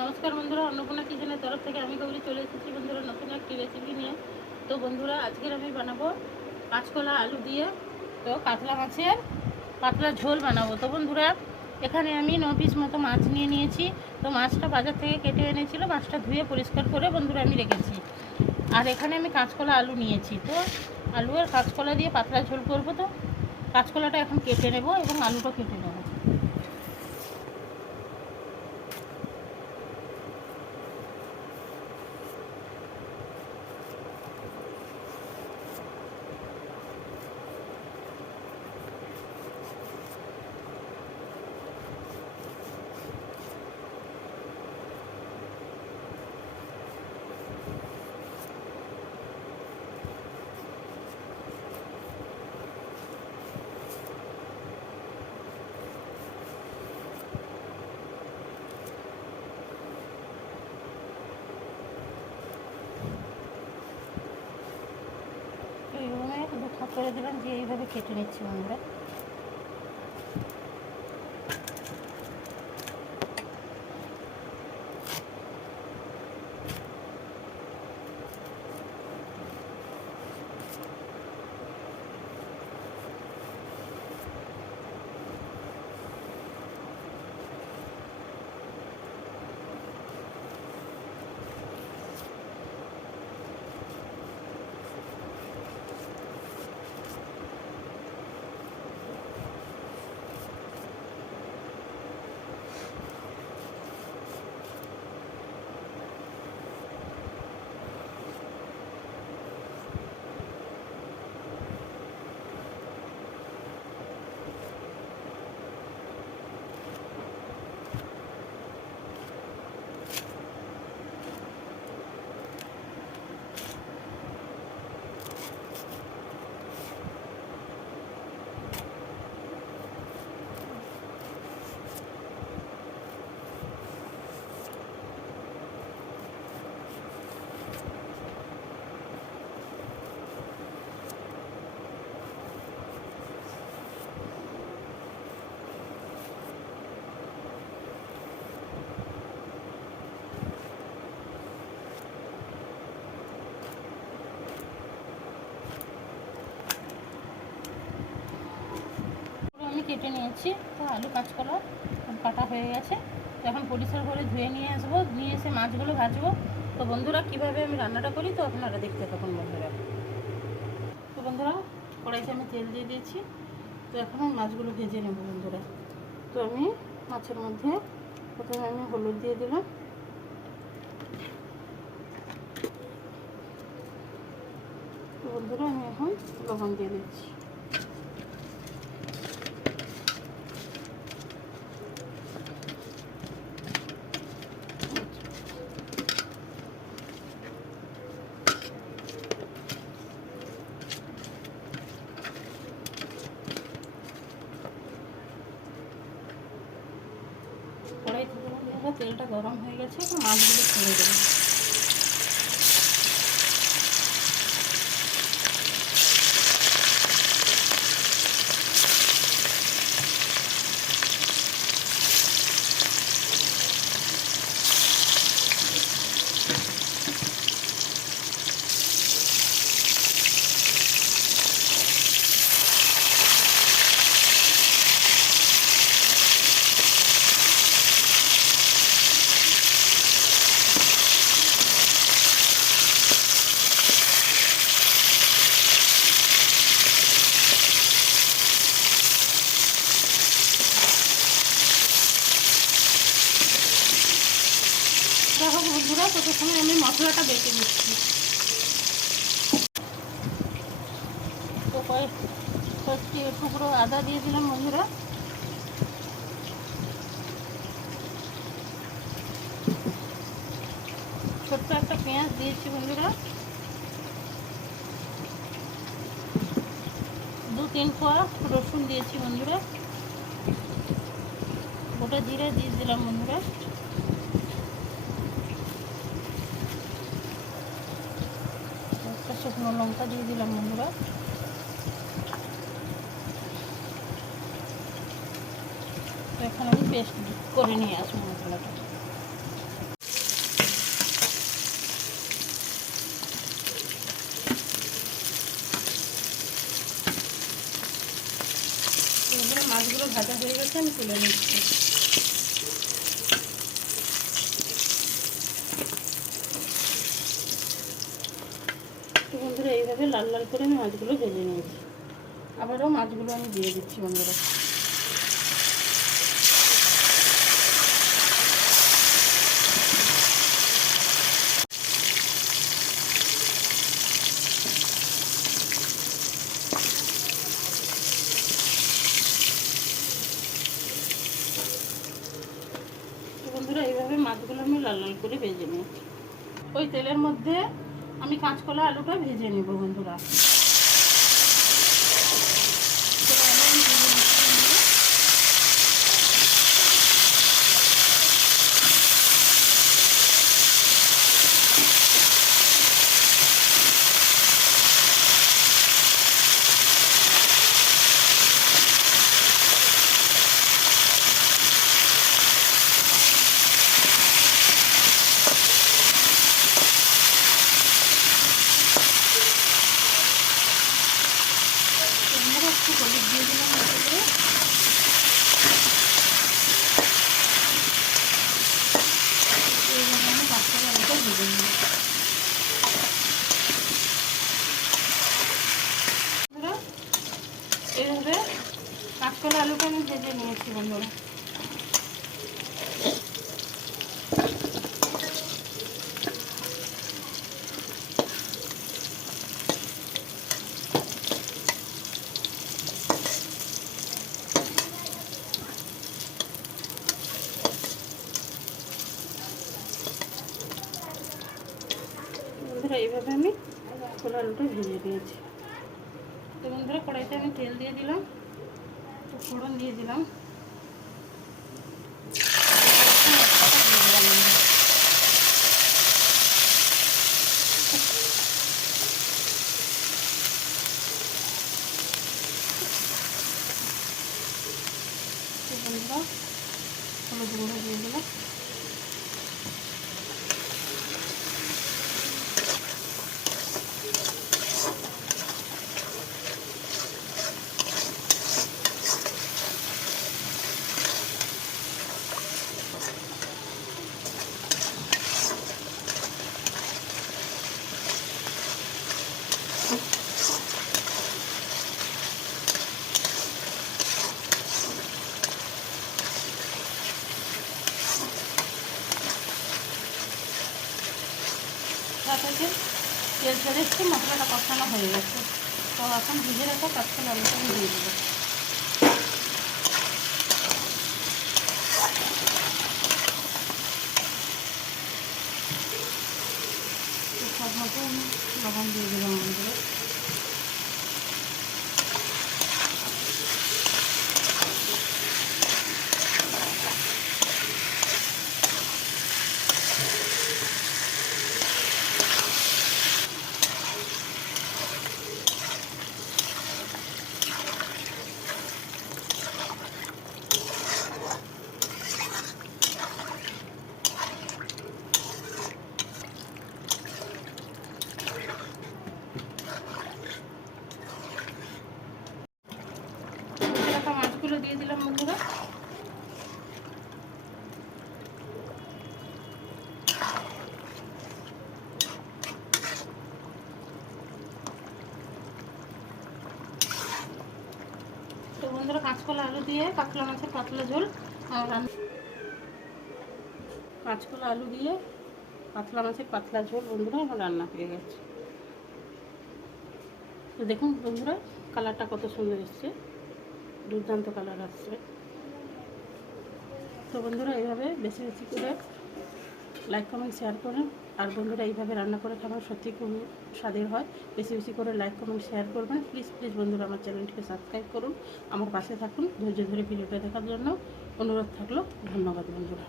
নমস্কার বন্ধুরা, অন্নপূর্ণা কিচেনের তরফ থেকে আমি গৌরী চলে এসেছি বন্ধুরা নতুন একটি রেসিপি নিয়ে। তো বন্ধুরা, আজকের আমি বানাবো কাঁচকলা আলু দিয়ে তো কাতলা মাছের পাতলা ঝোল বানাবো। তো বন্ধুরা, এখানে আমি 9 পিস মতো মাছ নিয়ে নিয়েছি। তো মাছটা বাজার থেকে কেটে এনেছিল, মাছটা ধুয়ে পরিষ্কার করে বন্ধুরা আমি রেখেছি। আর এখানে আমি কাঁচকলা আলু নিয়েছি। তো আলু আর কাঁচকলা দিয়ে পাতলা ঝোল করবো। তো কাঁচকলাটা এখন কেটে নেব এবং আলুটা কেটে নেব। এইভাবে দু ভাগ করে দিলাম, দিয়ে এইভাবে কেটে নিচ্ছি বন্ধুরা। আমি কেটে নিয়েছি। তো আলু কাঁচকলা কাটা হয়ে গেছে। তো এখন পরিষ্কার করে ধুয়ে নিয়ে আসবো, নিয়ে এসে মাছগুলো ভাজবো। তো বন্ধুরা, কীভাবে আমি রান্নাটা করি তো আপনারা দেখতে থাকুন বন্ধুরা। তো বন্ধুরা, কড়াইতে আমি তেল দিয়ে দিয়েছি। তো এখন আমি মাছগুলো ভেজে নেব বন্ধুরা। তো আমি মাছের মধ্যে প্রথমে আমি হলুদ দিয়ে দিলাম। তো বন্ধুরা, আমি এখন লবণ দিয়ে দিচ্ছি। কড়াই থেকে তেলটা গরম হয়ে গেছে, তো মাছগুলো ছেড়ে দেবো। দেখো বন্ধুরা, প্রথমে আমি মশলাটা বেটে নিচ্ছি। তো কয়েকটি টুকরো আদা দিয়ে দিলাম বন্ধুরা। ছোট্ট একটা পেঁয়াজ দিয়েছি বন্ধুরা। 2-3 কোয়া রসুন দিয়েছি বন্ধুরা। গোটা জিরে দিয়ে দিলাম বন্ধুরা। একটা শুকনো লঙ্কা দিয়ে দিলাম বন্ধুরা। তো এখন আমি পেস্ট করে নিয়ে আসবো মশলাটা। ভাজা হয়ে গেছে, আমি তুলে নিচ্ছি। তো বন্ধুরা এইভাবে লাল লাল করে আমি মাছগুলো ভেজে নিয়েছি। আবারও মাছগুলো আমি দিয়ে দিচ্ছি বন্ধুরা। বন্ধুরা এইভাবে মাছগুলো আমি লাল লাল করে ভেজে নিয়েছি। ওই তেলের মধ্যে আমি কাঁচকলা আলুটা ভেজে নেব বন্ধুরা। একটু হলুদ দিয়ে দিলাম করে, এইভাবে আমি কাঁচকলা আলুটা ভেজে নিই। এইভাবে কাঁচকলা আলুটা আমি ভেজে নিয়েছি বন্ধুরা। বন্ধুরা এইভাবে আমি কাঁচকলা আলুটা ভেজে দিয়েছি। তো বন্ধুরা কড়াইতে আমি তেল দিয়ে দিলাম, তো ফোড়ন দিয়ে দিলাম। বন্ধুরা হলুদ গুঁড়ো দিয়ে দিলাম। তাতে তেল ছেড়ে এসছে, মশলাটা কষানো হয়ে গেছে। তো এখন ভেজে রাখা কাঁচকলা আলুটা আমি দিয়ে দেবো। সব মতো লবণ দিয়ে দিলাম বন্ধুরা। মাছগুলো দিয়ে দিলাম বন্ধুরা। তো বন্ধুরা কাঁচকলা আলু দিয়ে কাতলা মাছের পাতলা ঝোল আর কাঁচকলা আলু দিয়ে পাতলা মাছের পাতলা ঝোল বন্ধুরা আমার রান্না হয়ে গেছে। তো দেখুন বন্ধুরা কালারটা কত সুন্দর এসছে, দুর্দান্ত কালার আসছে। তো বন্ধুরা এইভাবে বেশি বেশি করে লাইক কমেন্ট শেয়ার করুন। আর বন্ধুরা এইভাবে রান্না করে খাবার সত্যি খুব স্বাদের হয়। বেশি বেশি করে লাইক কমেন্ট শেয়ার করবেন। প্লিজ প্লিজ বন্ধুরা আমার চ্যানেলটিকে সাবস্ক্রাইব করুন, আমার পাশে থাকুন। ধৈর্য ধরে ভিডিওটা দেখার জন্য অনুরোধ থাকলো। ধন্যবাদ বন্ধুরা।